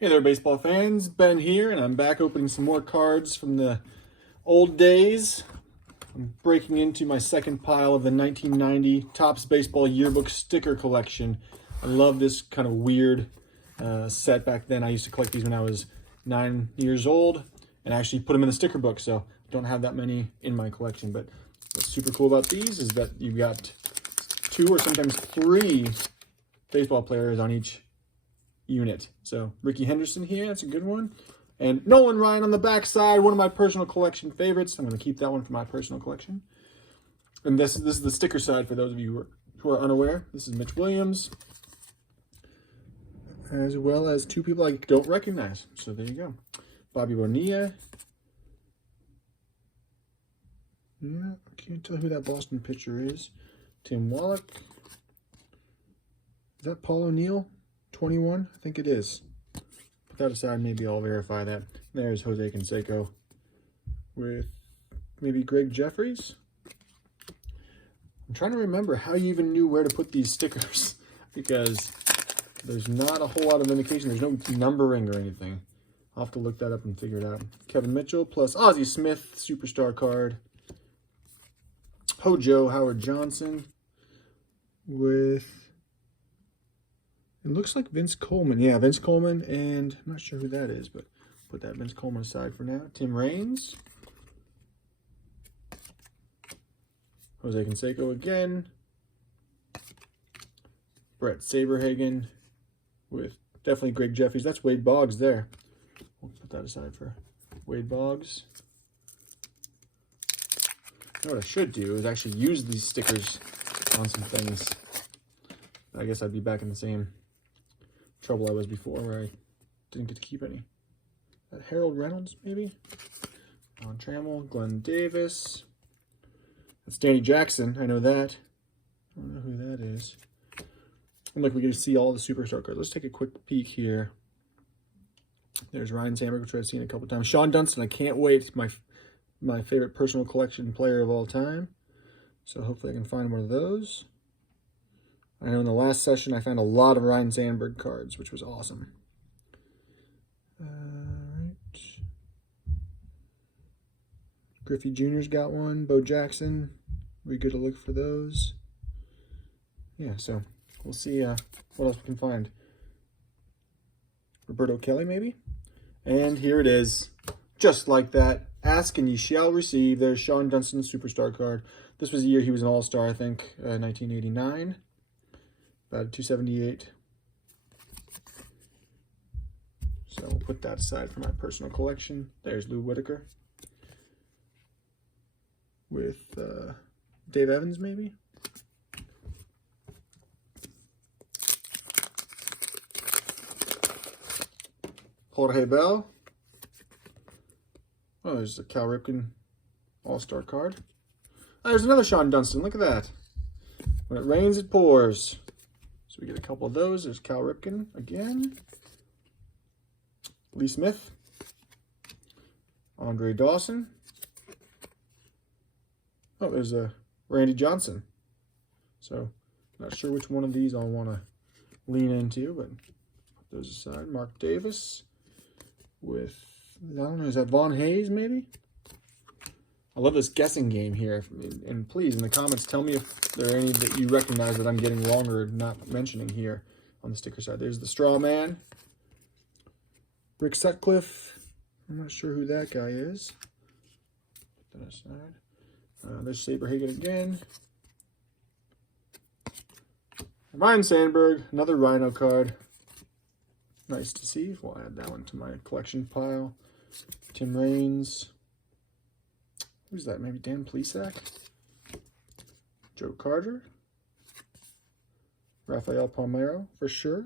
Hey there, baseball fans. Ben here, and I'm back opening some more cards from the old days. I'm breaking into my second pile of the 1990 Topps Baseball Yearbook sticker collection. I love this kind of weird set back then. I used to collect these when I was 9 years old and actually put them in the sticker book, so I don't have that many in my collection. But what's super cool about these is that you've got 2 or sometimes 3 baseball players on each unit. So Ricky Henderson here, that's a good one. And Nolan Ryan on the backside, one of my personal collection favorites. I'm going to keep that one for my personal collection. And this is the sticker side for those of you who are unaware. This is Mitch Williams, as well as 2 people I don't recognize. So there you go. Bobby Bonilla. Yeah, I can't tell who that Boston pitcher is. Tim Wallach. Is that Paul O'Neill? 21? I think it is. Put that aside, maybe I'll verify that. There's Jose Canseco with maybe Greg Jeffries. I'm trying to remember how you even knew where to put these stickers because there's not a whole lot of indication. There's no numbering or anything. I'll have to look that up and figure it out. Kevin Mitchell plus Ozzie Smith, superstar card. Hojo Howard Johnson with... it looks like Vince Coleman. Yeah, Vince Coleman, and I'm not sure who that is, but put that Vince Coleman aside for now. Tim Raines. Jose Canseco again. Brett Saberhagen with definitely Greg Jeffries. That's Wade Boggs there. We'll put that aside for Wade Boggs. You know what I should do is actually use these stickers on some things. I guess I'd be back in the same trouble I was before where I didn't get to keep any. Harold Reynolds, maybe? Ron Trammell, Glenn Davis. That's Danny Jackson, I know that. I don't know who that is. And look, we get to see all the superstar cards. Let's take a quick peek here. There's Ryan Sandberg, which I've seen a couple times. Sean Dunston, I can't wait. My favorite personal collection player of all time. So hopefully I can find one of those. I know in the last session I found a lot of Ryan Sandberg cards, which was awesome. Right. Griffey Jr.'s got one. Bo Jackson. We good to look for those. Yeah, so we'll see what else we can find. Roberto Kelly, maybe? And here it is. Just like that. Ask and ye shall receive. There's Sean Dunston's superstar card. This was the year he was an all-star, I think, 1989. About 278. So we'll put that aside for my personal collection. There's Lou Whitaker. With Dave Evans, maybe? Jorge Bell. Oh, there's a Cal Ripken All-Star card. Oh, there's another Sean Dunston. Look at that. When it rains, it pours. So we get a couple of those. There's Cal Ripken again. Lee Smith. Andre Dawson. Oh, there's a Randy Johnson. So, not sure which one of these I'll want to lean into, but put those aside. Mark Davis with, I don't know, is that Vaughn Hayes maybe? I love this guessing game here. And please, in the comments, tell me if there are any that you recognize that I'm getting wrong or not mentioning here on the sticker side. There's the Straw Man. Rick Sutcliffe. I'm not sure who that guy is. Put that aside. There's Saberhagen again. Ryan Sandberg, another Rhino card. Nice to see. We'll add that one to my collection pile. Tim Raines. Who's that? Maybe Dan Plesac? Joe Carter. Rafael Palmeiro, for sure.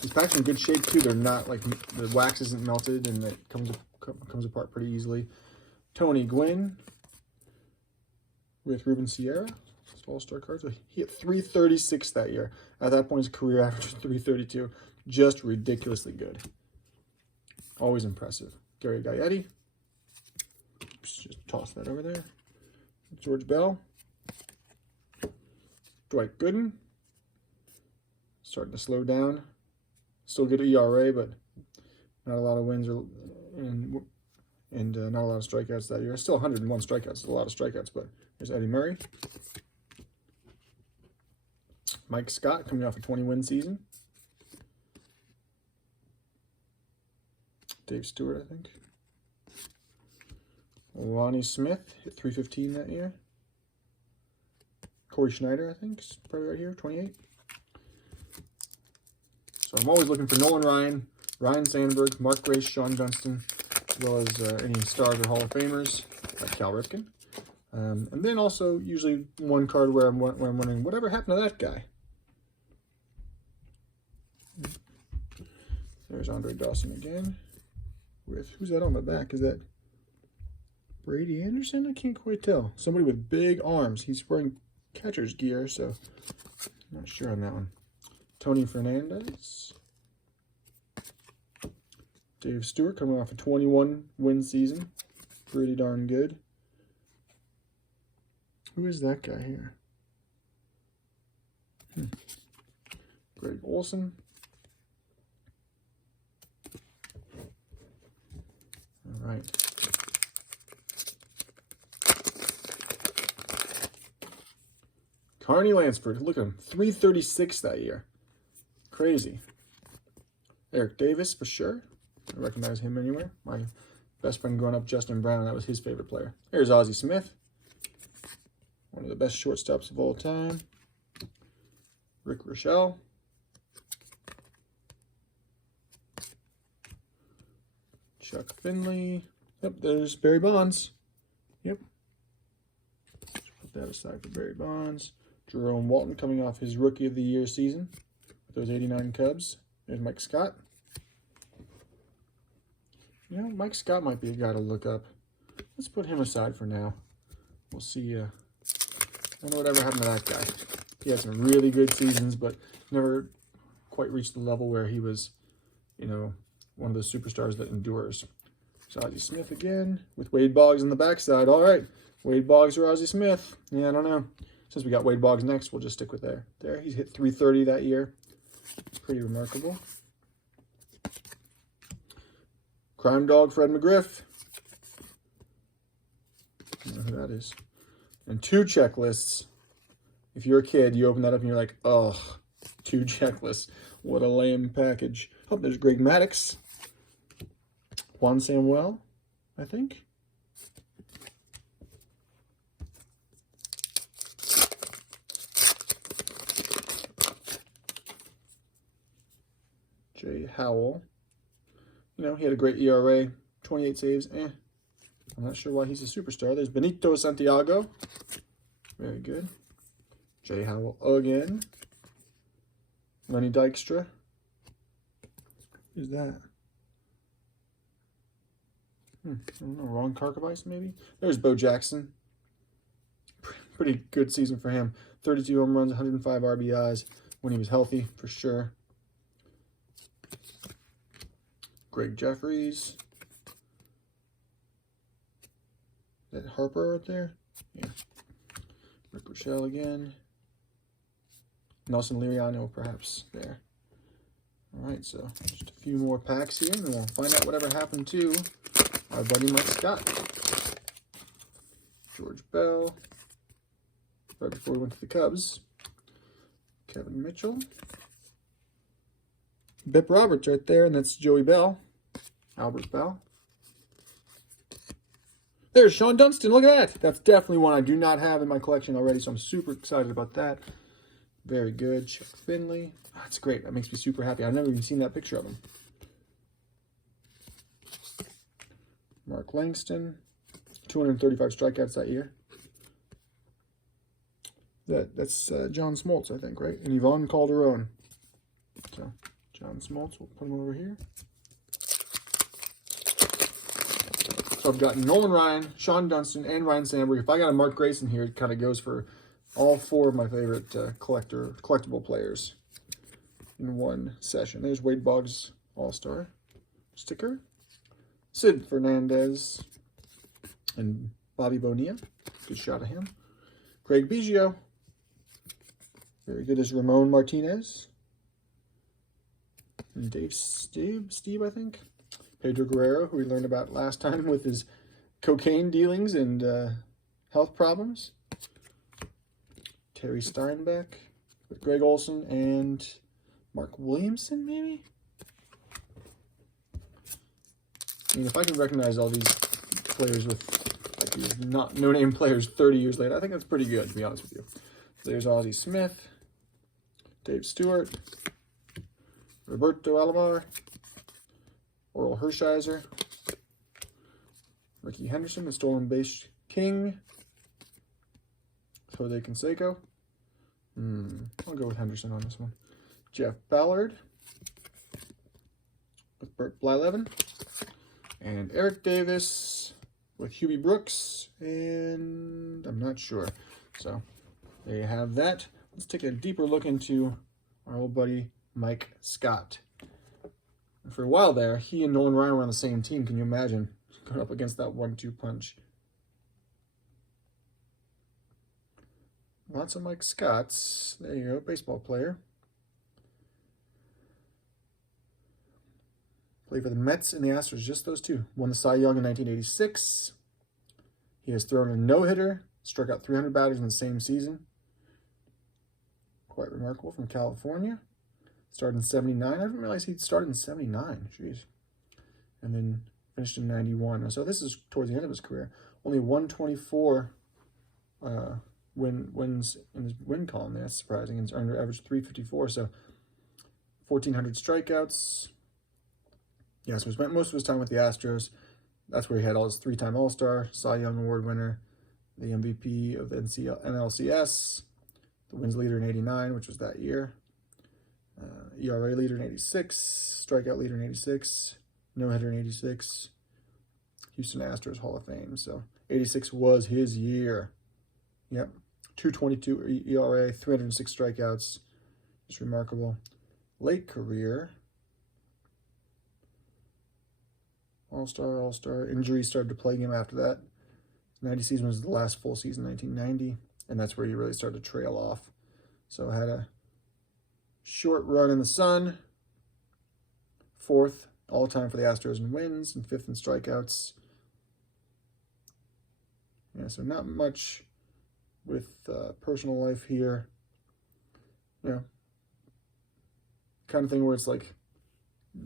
These packs are in good shape, too. They're not, like, the wax isn't melted, and it comes apart pretty easily. Tony Gwynn with Ruben Sierra. All-Star cards. He hit 336 that year. At that point, his career average was 332. Just ridiculously good. Always impressive. Gary Gaetti. Oops, just toss that over there. George Bell. Dwight Gooden. Starting to slow down. Still good ERA, but not a lot of wins and not a lot of strikeouts that year. Still 101 strikeouts. A lot of strikeouts, but here's Eddie Murray. Mike Scott coming off a 20-win season. Dave Stewart, I think. Lonnie Smith hit 315 that year. Corey Schneider, I think, is probably right here, 28. So I'm always looking for Nolan Ryan, Ryan Sandberg, Mark Grace, Sean Dunston, as well as any stars or Hall of Famers like Cal Ripken. And then also usually one card where I'm wondering, whatever happened to that guy? There's Andre Dawson again. With, who's that on the back? Is that Brady Anderson? I can't quite tell. Somebody with big arms. He's wearing catcher's gear, so I'm not sure on that one. Tony Fernandez. Dave Stewart coming off a 21-win season. Pretty darn good. Who is that guy here? Greg Olson. All right. Carney Lansford, look at him, 336 that year. Crazy. Eric Davis, for sure. I recognize him anywhere. My best friend growing up, Justin Brown, that was his favorite player. Here's Ozzie Smith, one of the best shortstops of all time. Rick Rochelle. Chuck Finley. Yep, there's Barry Bonds. Yep. Put that aside for Barry Bonds. Jerome Walton coming off his Rookie of the Year season with those 89 Cubs. There's Mike Scott. You know, Mike Scott might be a guy to look up. Let's put him aside for now. We'll see. I don't know whatever happened to that guy. He had some really good seasons, but never quite reached the level where he was, you know, one of those superstars that endures. So Ozzie Smith again with Wade Boggs on the backside. All right, Wade Boggs or Ozzie Smith? Yeah, I don't know. Since we got Wade Boggs next, we'll just stick with there. There, he's hit 330 that year. Pretty remarkable. Crime Dog Fred McGriff. I don't know who that is. And 2 checklists. If you're a kid, you open that up and you're like, oh, 2 checklists. What a lame package. Oh, there's Greg Maddux. Juan Samuel, I think. Jay Howell. You know, he had a great ERA, 28 saves. I'm not sure why he's a superstar. There's Benito Santiago. Very good. Jay Howell again. Lenny Dykstra. Who's that? I don't know. Ron Karkovice, maybe? There's Bo Jackson. Pretty good season for him. 32 home runs, 105 RBIs when he was healthy, for sure. Greg Jeffries. Is that Harper right there? Yeah. Rick Rochelle again. Nelson Liriano, perhaps, there. All right, so just a few more packs here, and we'll find out whatever happened to our buddy Mike Scott. George Bell. Right before we went to the Cubs. Kevin Mitchell. Bip Roberts right there, and that's Joey Bell. Albert Bell. There's Sean Dunston. Look at that. That's definitely one I do not have in my collection already, so I'm super excited about that. Very good. Chuck Finley. That's great. That makes me super happy. I've never even seen that picture of him. Mark Langston. 235 strikeouts that year. That's John Smoltz, I think, right? And Yvonne Calderon. So, John Smoltz, we'll put him over here. So I've got Nolan Ryan, Sean Dunston, and Ryan Sandberg. If I got a Mark Grayson here, it kind of goes for all 4 of my favorite collectible players in one session. There's Wade Boggs All-Star sticker. Sid Fernandez and Bobby Bonilla. Good shot of him. Craig Biggio. Very good is Ramon Martinez. And Steve, I think. Pedro Guerrero, who we learned about last time with his cocaine dealings and health problems. Terry Steinbeck with Greg Olson and Mark Williamson, maybe? I mean, if I can recognize all these players with like these no-name players 30 years later, I think that's pretty good, to be honest with you. So there's Ozzie Smith, Dave Stewart, Roberto Alomar, Oral Hershiser, Ricky Henderson, the stolen base king, Jose Canseco. I'll go with Henderson on this one. Jeff Ballard with Bert Blyleven, and Eric Davis with Hubie Brooks, and I'm not sure. So there you have that. Let's take a deeper look into our old buddy Mike Scott. And for a while there, he and Nolan Ryan were on the same team. Can you imagine going up against that 1-2 punch? Lots of Mike Scotts. There you go, baseball player. Played for the Mets and the Astros, just those two. Won the Cy Young in 1986. He has thrown a no-hitter, struck out 300 batters in the same season. Quite remarkable, from California. Started in 79. I didn't realize he'd started in 79. Jeez. And then finished in 91. So this is towards the end of his career. Only 124 wins in his win column. That's surprising. He's earned average 354. So 1,400 strikeouts. Yeah, so he spent most of his time with the Astros. That's where he had all his 3-time All-Star, Cy Young Award winner, the MVP of the NLCS, the wins leader in 89, which was that year, ERA leader in 86, strikeout leader in 86, no-hitter in 86, Houston Astros Hall of Fame. So 86 was his year. Yep, 2.22 ERA, 306 strikeouts. Just remarkable. Late career. All-star. Injuries started to plague him after that. 90 season was the last full season, 1990, and that's where he really started to trail off. So had a short run in the sun, 4th all-time for the Astros in wins, and 5th in strikeouts. Yeah, so not much with personal life here. You know, kind of thing where it's like,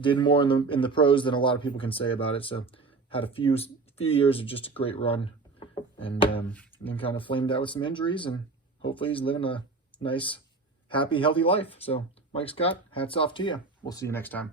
did more in the pros than a lot of people can say about it. So had a few years of just a great run, and then kind of flamed out with some injuries, and hopefully he's living a nice, happy, healthy life. So Mike Scott, hats off to you. We'll see you next time.